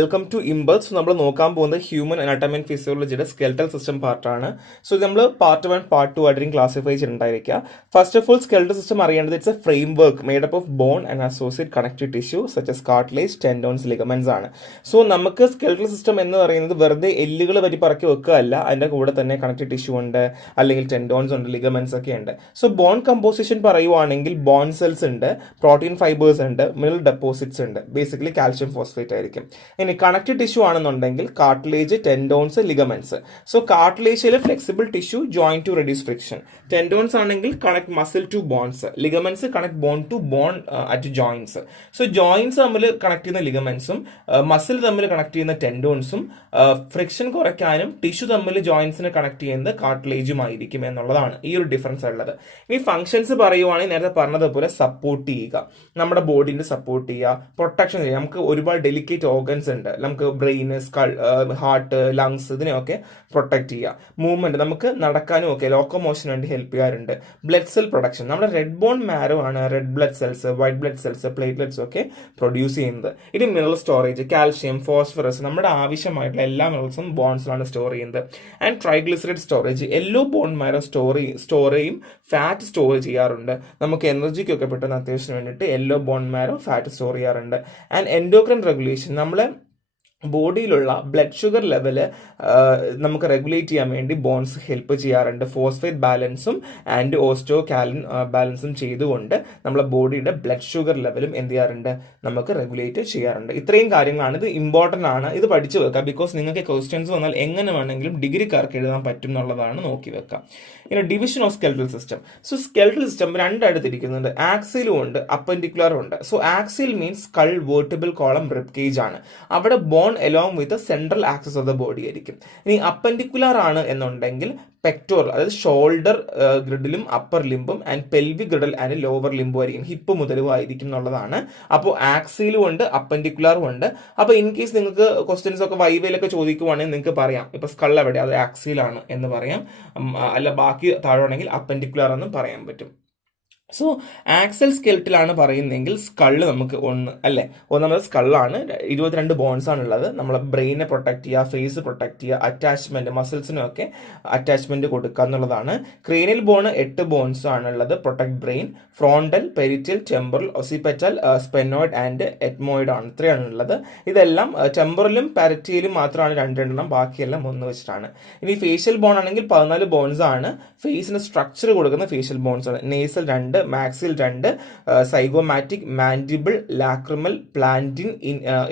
Welcome to impulse. നമ്മൾ നോക്കാൻ പോകുന്നത് ഹ്യൂമൻ അനാട്ടമി ആൻഡ് ഫിസിയോളജിയുടെ സ്കെൽറ്റൽ സിസ്റ്റം പാർട്ടാണ്. സോ ഇത് നമ്മൾ പാർട്ട് 1 പാർട്ട് 2 ആയിട്ടും ക്ലാസിഫൈ ചെയ്തിട്ടുണ്ടായിരിക്കുക. First of all skeletal system അറിയേണ്ടത് it's a framework made up of bone and associate connective tissue such as cartilage, tendons, ligaments ആണ്. So നമുക്ക് skeletal system എന്ന് പറയുന്നത് വെറുതെ എല്ലുകൾ വരി പറക്കി വെക്കുകയല്ല, അതിൻ്റെ കൂടെ തന്നെ കണക്റ്റീവ് ടിഷ്യൂ ഉണ്ട്, അല്ലെങ്കിൽ ടെൻഡോൺസ് ഉണ്ട്, ലിഗമെന്റ്സ് ഒക്കെ ഉണ്ട്. സോ ബോൺ കമ്പോസിഷൻ പറയുവാണെങ്കിൽ ബോൺ സെൽസ് ഉണ്ട്, പ്രോട്ടീൻ ഫൈബേഴ്സ് ഉണ്ട്, മിനറൽ ഡെപ്പോസിറ്റ്സ് ഉണ്ട്, ബേസിക്കലി കാൽഷ്യം ഫോസ്ഫേറ്റ് ആയിരിക്കും. ഇനി കണക്റ്റീവ് ടിഷ്യൂ ആണെന്നുണ്ടെങ്കിൽ കാർട്ടിലേജ്, ടെൻഡോൺസ്, ലിഗമെന്റ്സ്. സോ കാർട്ടിലേജിൽ flexible tissue join to reduce friction. Tendons ആണെങ്കിൽ connect muscle to bones. Ligaments connect bone to bone at joints. So joints തമ്മിൽ connect ചെയ്യുന്ന ലിഗമെന്റ്സും muscle തമ്മിൽ connect ചെയ്യുന്ന ടെൻഡോൺസും ഫ്രിക്ഷൻ കുറയ്ക്കാനും ടിഷ്യൂ തമ്മിൽ ജോയിൻസിനെ കണക്ട് ചെയ്യുന്നത് കാർട്ടിലേജുമായിരിക്കും എന്നുള്ളതാണ് ഈ ഒരു ഡിഫറൻസ് ഉള്ളത്. ഇനി ഫംഗ്ഷൻസ് പറയുവാണെങ്കിൽ നേരത്തെ പറഞ്ഞതുപോലെ സപ്പോർട്ട് ചെയ്യുക, നമ്മുടെ ബോഡീനെ സപ്പോർട്ട് ചെയ്യുക, പ്രൊട്ടക്ഷൻ ചെയ്യുക. നമുക്ക് ഒരുപാട് ഡെലിക്കേറ്റ് ഓർഗൻസ് ഉണ്ട്, നമുക്ക് ബ്രെയിൻ, സ്കൾ, ഹാർട്ട്, ലങ്സ്, ഇതിനെയൊക്കെ പ്രൊട്ടക്ട് ചെയ്യുക. മൂവ്മെന്റ്, നമുക്ക് നടക്കാനും ഒക്കെ ലോക്കോമോഷന് വേണ്ടി ഹെൽപ്പ് ചെയ്യാറുണ്ട്. ബ്ലഡ് സെൽ പ്രൊഡക്ഷൻ, നമ്മുടെ റെഡ് ബോൺ മാരോ ആണ് red blood cells, white blood cells, platelets ഒക്കെ പ്രൊഡ്യൂസ് ചെയ്യുന്നത്. ഇത് മിനറൽ സ്റ്റോറേജ്, കാൽഷ്യം, ഫോസ്ഫറസ്, നമ്മുടെ ആവശ്യമായിട്ടുള്ള എല്ലാ മിനറൽസും ബോൺസിലാണ് സ്റ്റോർ ചെയ്യുന്നത്. And triglyceride storage, yellow bone marrow store ചെയ്യും, ഫാറ്റ് സ്റ്റോർ ചെയ്യാറുണ്ട്. നമുക്ക് എനർജിക്കൊക്കെ പെട്ടെന്ന് അത്യാവശ്യം വേണ്ടിയിട്ട് yellow bone marrow fat store ചെയ്യാറുണ്ട്. ആൻഡ് എൻഡോക്രൈൻ റെഗുലേഷൻ, നമ്മളെ ബോഡിയിലുള്ള ബ്ലഡ് ഷുഗർ ലെവല് നമുക്ക് റെഗുലേറ്റ് ചെയ്യാൻ വേണ്ടി ബോൺസ് ഹെൽപ്പ് ചെയ്യാറുണ്ട്. ഫോസ്ഫേറ്റ് ബാലൻസും ആൻഡ് ഓസ്റ്റോകാലിൻ ബാലൻസും ചെയ്തുകൊണ്ട് നമ്മളെ ബോഡിയുടെ ബ്ലഡ് ഷുഗർ ലെവലും എന്ത് ചെയ്യാറുണ്ട്, നമുക്ക് റെഗുലേറ്റ് ചെയ്യാറുണ്ട്. ഇത്രയും കാര്യങ്ങളാണ്, ഇത് ഇമ്പോർട്ടൻ്റ് ആണ്, ഇത് പഠിച്ചു വെക്കുക. ബിക്കോസ് നിങ്ങൾക്ക് ക്വസ്റ്റ്യൻസ് വന്നാൽ എങ്ങനെ വേണമെങ്കിലും ഡിഗ്രിക്കാർക്ക് എഴുതാൻ പറ്റും എന്നുള്ളതാണ് നോക്കി വെക്കുക. ഇനി division of skeletal system. So skeletal system രണ്ടായിട്ട് തിരിക്കുന്നുണ്ട്, ആക്സിലും ഉണ്ട്, അപ്പൻഡിക്കുലറും ഉണ്ട്. So axial means skull, vertebral column, rib cage ആണ്. അവിടെ bone along with the central axis of the body ആയിരിക്കും. ഇനി അപ്പൻഡിക്കുലർ ആണ് എന്നുണ്ടെങ്കിൽ പെക്ടോറൽ, അതായത് ഷോൾഡർ ഗ്രിഡിലും അപ്പർ ലിംബും and pelvic girdle and lower ലിംബും ആയിരിക്കും, ഹിപ്പ് മുതലും ആയിരിക്കും എന്നുള്ളതാണ്. അപ്പോൾ ആക്സിലും ഉണ്ട്, അപ്പൻഡിക്കുലറും ഉണ്ട്. അപ്പോൾ ഇൻ കേസ് നിങ്ങൾക്ക് ക്വസ്റ്റ്യൻസ് ഒക്കെ വൈവയിലൊക്കെ ചോദിക്കുവാണെങ്കിൽ നിങ്ങൾക്ക് പറയാം ഇപ്പോൾ സ്കൾ എവിടെ, അത് ആക്സിലാണ് എന്ന് പറയാം, അല്ല ബാക്കി താഴെയാണെങ്കിൽ അപ്പൻഡിക്കുലർ എന്നും പറയാൻ പറ്റും. സോ ആക്സൽ സ്കെൽറ്റിലാണ് പറയുന്നതെങ്കിൽ സ്കള് നമുക്ക് അല്ലേ, ഒന്നാമത് സ്കളാണ്, 22 ബോൺസ് ആണുള്ളത്. നമ്മളെ ബ്രെയിനെ പ്രൊട്ടക്ട് ചെയ്യുക, ഫേസ് പ്രൊട്ടക്ട് ചെയ്യുക, അറ്റാച്ച്മെന്റ്, മസിൽസിനൊക്കെ അറ്റാച്ച്മെന്റ് കൊടുക്കുക എന്നുള്ളതാണ്. ക്രേനിയൽ ബോൺ 8 ബോൺസ് ആണുള്ളത്, protect brain. Frontal, parietal, temporal, occipital, sphenoid and ethmoid ആണ്, ഇത്രയാണുള്ളത്. ഇതെല്ലാം ടെമ്പറലും പാരറ്റിയലും മാത്രമാണ് 2 ബാക്കിയെല്ലാം 1 വെച്ചിട്ടാണ്. ഇനി ഫേഷ്യൽ ബോൺ ആണെങ്കിൽ 14 ബോൺസ് ആണ്. ഫേസിന് സ്ട്രക്ചർ കൊടുക്കുന്ന ഫേഷ്യൽ ബോൺസ് ആണ്. Nasal 2, maxilla 2, zygomatic, mandible, lacrimal, palatine,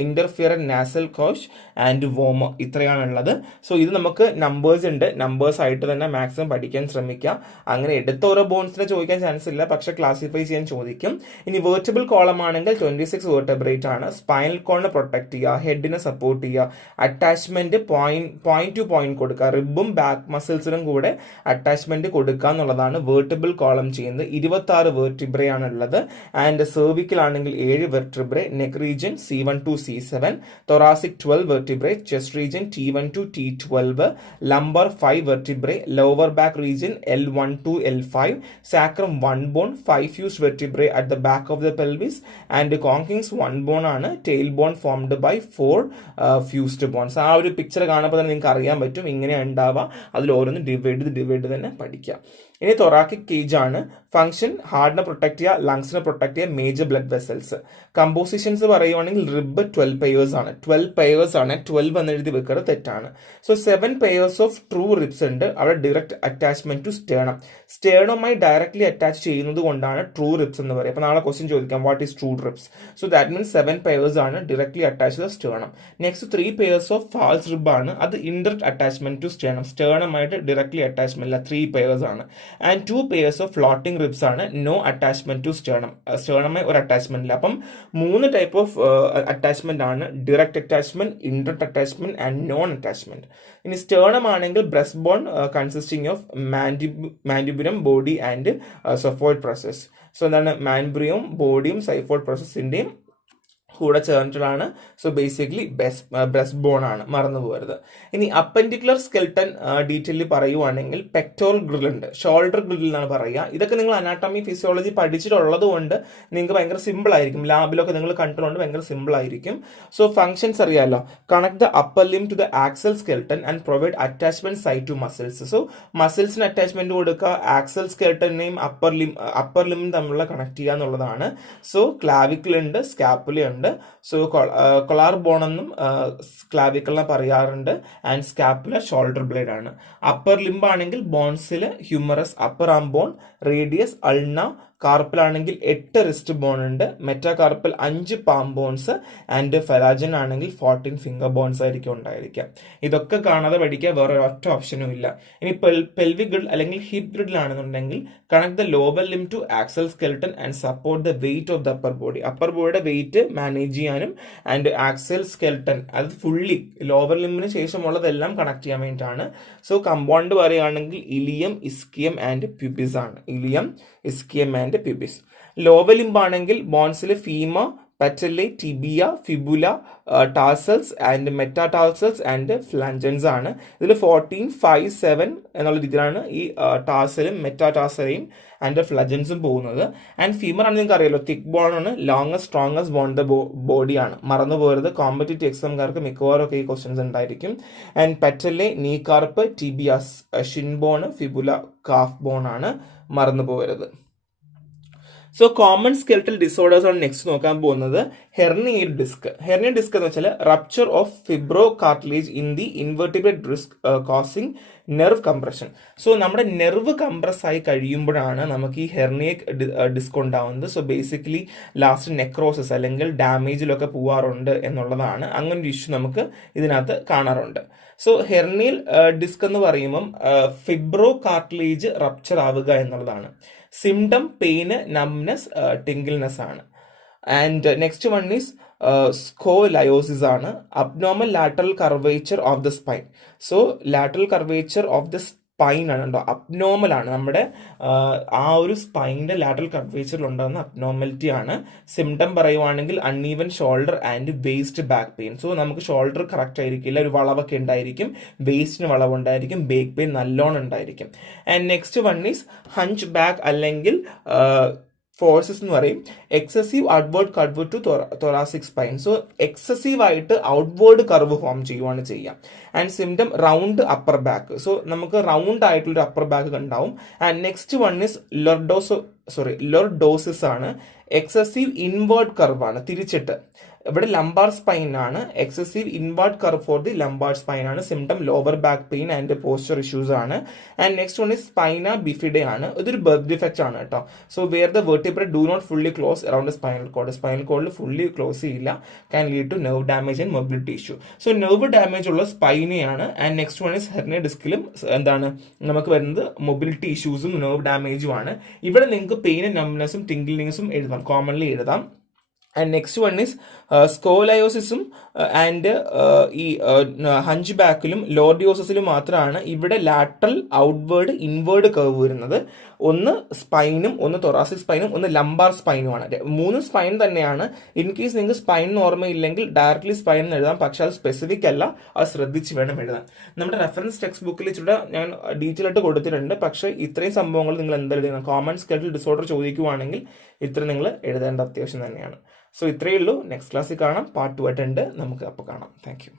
inferior nasal concha and vomer, ഇത്രയാണുള്ളത്. സോ ഇത് നമുക്ക് നമ്പേഴ്സ് ഉണ്ട്, നമ്പേഴ്സ് ആയിട്ട് തന്നെ മാക്സിമം പഠിക്കാൻ ശ്രമിക്കുക. അങ്ങനെ എടുത്ത ഓരോ ബോൺസിനെ ചോദിക്കാൻ ചാൻസ് ഇല്ല, പക്ഷെ ക്ലാസിഫൈ ചെയ്യാൻ ചോദിക്കും. ഇനി വെർട്ടിബിൾ കോളം ആണെങ്കിൽ 26 വെർട്ടബ്രേറ്റ് ആണ്. സ്പൈനൽ കോളിനെ പ്രൊട്ടക്ട് ചെയ്യുക, ഹെഡിനെ സപ്പോർട്ട് ചെയ്യുക, അറ്റാച്ച്മെന്റ് പോയിന്റ് ടു പോയിന്റ് കൊടുക്കുക, റിബും ബാക്ക് മസിൽസിനും കൂടെ അറ്റാച്ച്മെന്റ് കൊടുക്കുക എന്നുള്ളതാണ് വെർട്ടിബിൾ കോളം ചെയ്യുന്നത്. 26 വെർട്ടിബ്രേ ആണ് ഉള്ളത്. ആൻഡ് സെർവിക്കൽ ആണെങ്കിൽ 7 vertebrae, neck region C1 to C7, thoracic 12 vertebrae, chest region T1 to T12, lumbar 5 vertebrae, lower back region L1 to L5, sacrum 1 bone, 5 fused vertebrae at the back of the pelvis, and coccyx 1 bone ആണ്. Tail bone formed by 4 fused bones. ആ ഒരു picture കാണുമ്പോൾ തന്നെ നിങ്ങൾക്ക് അറിയാൻ പറ്റും, ഇങ്ങനെ ഉണ്ടാവുക. അതിൽ ഓരോന്ന് ഡിവൈഡ് തന്നെ പഠിക്കാം. ഇനി തൊറാക്കിക് കേജ് ആണ്. ഫംഗ്ഷൻ ഹാർട്ടിനെ പ്രൊട്ടക്ട് ചെയ്യുക, ലങ്സിനെ പ്രൊട്ടക്ട് ചെയ്യുക, മേജർ ബ്ലഡ് വെസൽസ്. കമ്പോസിഷൻസ് പറയുവാണെങ്കിൽ റിബ് 12 പെയേഴ്സ് ആണ്. 12 പെയേഴ്സ് ആണ്, 12 എന്ന് എഴുതി വെക്കുന്നത് തെറ്റാണ്. So 7 pairs of true ribs ഉണ്ട്. അവിടെ ഡയറക്റ്റ് അറ്റാച്ച്മെന്റ് ടു സ്റ്റേണം, സ്റ്റേണുമായി ഡയറക്ട്ലി അറ്റാച്ച് ചെയ്യുന്നത് കൊണ്ടാണ് ട്രൂ റിബ്സ് എന്ന് പറയുക. അപ്പോൾ നാളെ ക്വസ്റ്റ്യൻ ചോദിക്കാം, what is true ribs? So that means 7 pairs ആണ് directly attach to sternum. Next 3 pairs of false rib ആണ്, അത് ഇൻഡയറക്റ്റ് അറ്റാച്ച്മെന്റ് ടു സ്റ്റേണം, സ്റ്റേണമായിട്ട് ഡയറക്ട്ലി അറ്റാച്ച്മെന്റ് ഇല്ല, 3 പെയേഴ്സ് ആണ്. And 2 pairs of floating ribs ആണ്, നോ അറ്റാച്ച്മെന്റ് ടു സ്റ്റേണം, സ്റ്റേണമായി ഒരു attachment ഇല്ല. അപ്പം 3 ടൈപ്പ് ഓഫ് അറ്റാച്ച്മെന്റ് ആണ്, direct attachment, indirect attachment and non attachment. ഇനി സ്റ്റേണം ആണെങ്കിൽ breast bone consisting of manubrium, body and xiphoid process. So എന്താണ് മാൻബ്രിയും ബോഡിയും സൈഫോയിഡ് പ്രോസസ്സിന്റെയും കൂടെ ചേർന്നിട്ടുള്ളതാണ്. സോ ബേസിക്കലി ബ്രസ്റ്റ് ബോൺ ആണ്, മറന്നു പോകരുത്. ഇനി അപ്പൻഡിക്കുലർ സ്കെൽട്ടൻ ഡീറ്റെയിൽ പറയുവാണെങ്കിൽ പെക്ടോറൽ ഗ്രിൽ ഉണ്ട്, ഷോൾഡർ ഗ്രിൽ എന്നാണ് പറയുക. ഇതൊക്കെ നിങ്ങൾ അനാട്ടമി ഫിസിയോളജി പഠിച്ചിട്ടുള്ളത് കൊണ്ട് നിങ്ങൾക്ക് ഭയങ്കര സിമ്പിൾ ആയിരിക്കും, ലാബിലൊക്കെ നിങ്ങൾ കണ്ടിട്ടുള്ളത് ഭയങ്കര സിമ്പിൾ ആയിരിക്കും. സോ ഫംഗ്ഷൻസ് അറിയാമല്ലോ, connect the upper limb to the axial skeleton and provide attachment site to muscles. So മസിൽസിന് അറ്റാച്ച്മെന്റ് കൊടുക്കുക, ആക്സൽ സ്കെൽട്ടനെയും അപ്പർ ലിമ്മും തമ്മിലുള്ള കണക്ട് ചെയ്യുക എന്നുള്ളതാണ്. സോ ക്ലാവിക്കിൾ ഉണ്ട്, സ്കാപ്പുല ഉണ്ട്. സോ കൊളാർ ബോൺ എന്നും ക്ലാവിക്കലിനെ പറയാറുണ്ട്. ആൻഡ് സ്കാപ്പുല ഷോൾഡർ ബ്ലേഡ് ആണ്. അപ്പർ ലിംബ് ആണെങ്കിൽ ബോൺസിൽ humerus, upper arm bone, radius, ulna. കാർപ്പിലാണെങ്കിൽ 8 റിസ്റ്റ് ബോൺ ഉണ്ട്, മെറ്റാകാർപ്പിൽ 5 പാം ബോൺസ്, ആൻഡ് ഫെലാജൻ ആണെങ്കിൽ 14 ഫിംഗർ ബോൺസ് ആയിരിക്കും ഉണ്ടായിരിക്കാം. ഇതൊക്കെ കാണാതെ പഠിക്കുക, വേറെ ഒറ്റ ഓപ്ഷനും ഇല്ല. ഇനി പെൽവിക് ഗ്രിഡ് അല്ലെങ്കിൽ ഹിപ്പ് ഗ്രിഡിലാണെന്നുണ്ടെങ്കിൽ connect the lower limb to axial skeleton and support the weight of the upper body. Upper ബോഡിയുടെ വെയിറ്റ് മാനേജ് ചെയ്യാനും ആൻഡ് ആക്സൽ സ്കെൽട്ടൻ അത് ഫുള്ളി ലോവർ ലിമ്മിന് ശേഷമുള്ളതെല്ലാം കണക്ട് ചെയ്യാൻ വേണ്ടിയിട്ടാണ്. സോ കമ്പൗണ്ട് പറയുകയാണെങ്കിൽ ഇലിയം, ഇസ്കിയം ആൻഡ് പ്യൂബിസ് ആണ്. Ilium, ischium and pubis. Lower limb ആണെങ്കിൽ ബോൺസിൽ femur, patella, tibia, fibula, tarsals and metatarsals and phalanges ആണ്. ഇതിൽ 14, 5, 7 എന്നുള്ള രീതിയിലാണ് ഈ ടാസലും മെറ്റാടാസലയും ആൻഡ് ഫ്ലജൻസും പോകുന്നത്. ആൻഡ് ഫീമർ ആണ് നിങ്ങൾക്ക് അറിയാലോ, തിക് ബോൺ ആണ്, ലോങ്ങസ്റ്റ് സ്ട്രോങ്ങസ്റ്റ് ബോൺ ദ ബോഡിയാണ്, മറന്നു പോകരുത്. കോമ്പറ്റേറ്റീവ് എക്സാംകാർക്ക് മിക്കവാറും ഒക്കെ ഈ ക്വസ്റ്റ്യൻസ് ഉണ്ടായിരിക്കും. And patella, kneecap, tibia is, shin bone, fibula calf bone ആണ്, മറന്നു പോകരുത്. സോ കോമൺ സ്കെൽറ്റൽ ഡിസോർഡേഴ്സ് ആണ് നെക്സ്റ്റ് നോക്കാൻ പോകുന്നത്. Hernial disc. ഹെർണിയൽ ഡിസ്ക് എന്ന് വെച്ചാൽ rupture of fibro cartilage in the invertebrate disc causing nerve compression. So നമ്മുടെ nerve compress ആയി കഴിയുമ്പോഴാണ് നമുക്ക് ഈ ഹെർണിയക് ഡിസ്ക് ഉണ്ടാവുന്നത്. സോ ബേസിക്കലി ലാസ്റ്റ് നെക്രോസിസ് അല്ലെങ്കിൽ ഡാമേജിലൊക്കെ പോവാറുണ്ട് എന്നുള്ളതാണ്. അങ്ങനെ ഒരു ഇഷ്യൂ നമുക്ക് ഇതിനകത്ത് കാണാറുണ്ട്. സോ ഹെർണിയൽ ഡിസ്ക് എന്ന് പറയുമ്പം ഫിബ്രോ കാർട്ടിലേജ് റപ്ചർ ആവുക എന്നുള്ളതാണ്. സിംറ്റം പെയിന്, നംനെസ്, ടിങ്കിൾനെസ് ആണ്. ആൻഡ് നെക്സ്റ്റ് വൺ ഈസ് സ്കോലയോസിസ് ആണ്. Abnormal lateral curvature of the spine. So lateral curvature of the spine ആണ് കേട്ടോ, അബ്നോർമൽ ആണ്. നമ്മുടെ ആ ഒരു സ്പൈനിന്റെ ലാറ്ററൽ കർവേച്ചറിൽ ഉണ്ടാകുന്ന അബ്നോർമലിറ്റി ആണ്. സിംറ്റം പറയുവാണെങ്കിൽ uneven shoulder and waste back pain. So നമുക്ക് ഷോൾഡർ കറക്റ്റ് ആയിരിക്കില്ല, ഒരു വളവൊക്കെ ഉണ്ടായിരിക്കും, വേസ്റ്റിന് വളവുണ്ടായിരിക്കും, ബാക്ക് പെയിൻ നല്ലോണം ഉണ്ടായിരിക്കും. And next one is hunchback അല്ലെങ്കിൽ ഫോഴ്സസ് എന്ന് പറയും. Excessive outward curve to thoracic spine. So excessive ആയിട്ട് ഔട്ട്വേർഡ് കർവ് ഫോം ചെയ്യുവാണ് ചെയ്യുക. And symptom round upper back. So നമുക്ക് റൗണ്ട് ആയിട്ടുള്ളൊരു അപ്പർ ബാക്ക് ഉണ്ടാവും. And next one is lordosis ആണ്. എക്സസീവ് ഇൻവേർഡ് കർവ് ആണ്, തിരിച്ചിട്ട്. ഇവിടെ ലംബാർ സ്പൈൻ ആണ്, excessive inward curve for the lumbar spine ആണ്. Symptom lower back pain and posture issues ആണ്. And next one is spina bifida ആണ്. ഇതൊരു ബർത്ത് ഡിഫക്റ്റ് ആണ് കേട്ടോ. So where the vertebrae do not fully close around spinal cord. Spinal കോഡിൽ fully close ചെയ്യില്ല, can lead to nerve damage and mobility issue. So nerve damage ഉള്ള സ്പൈനെയാണ്. And next one is hernia ഡിസ്കിലും എന്താണ് നമുക്ക് വരുന്നത്, മൊബിലിറ്റി ഇഷ്യൂസും നെർവ് ഡാമേജും ആണ്. ഇവിടെ നിങ്ങൾക്ക് പെയിനും നംനെസ്സും ടിങ്കിളിങ്സും എഴുതാം, കോമൺലി എഴുതാം. ആൻഡ് നെക്സ്റ്റ് വൺ ഈസ് സ്കോലയോസിസും ആൻഡ് ഈ ഹഞ്ച് ബാക്കിലും ലോർഡിയോസിലും മാത്രമാണ് ഇവിടെ ലാറ്ററൽ ഔട്ട്വേർഡ് ഇൻവേർഡ് കർവ് വരുന്നത്. ഒന്ന് സ്പൈനും, ഒന്ന് തൊറാസിക് സ്പൈനും, ഒന്ന് ലംബാർ സ്പൈനുമാണ്. 3 സ്പൈൻ തന്നെയാണ്. ഇൻ കേസ് നിങ്ങൾക്ക് സ്പൈൻ ഓർമ്മയില്ലെങ്കിൽ ഡയറക്ട്ലി സ്പൈൻ എന്ന് എഴുതാം, പക്ഷെ അത് സ്പെസിഫിക് അല്ല, അത് ശ്രദ്ധിച്ച് വേണം എഴുതാൻ. നമ്മുടെ റെഫറൻസ് ടെക്സ്റ്റ് ബുക്കിൽ ഇച്ചിരി ഞാൻ ഡീറ്റെയിൽ ആയിട്ട് കൊടുത്തിട്ടുണ്ട്. പക്ഷേ ഇത്രയും സംഭവങ്ങൾ നിങ്ങൾ എന്താ എഴുതണം, കോമൺ സ്കെൽറ്റൽ ഡിസോർഡർ ചോദിക്കുവാണെങ്കിൽ ഇത്ര നിങ്ങൾ എഴുതേണ്ട അത്യാവശ്യം തന്നെയാണ്. സോ ഇത്രയേ ഉള്ളൂ. നെക്സ്റ്റ് ക്ലാസ്സിൽ കാണാം. പാർട്ട് 2 ഉണ്ട്, നമുക്ക് അപ്പോൾ കാണാം. Thank you.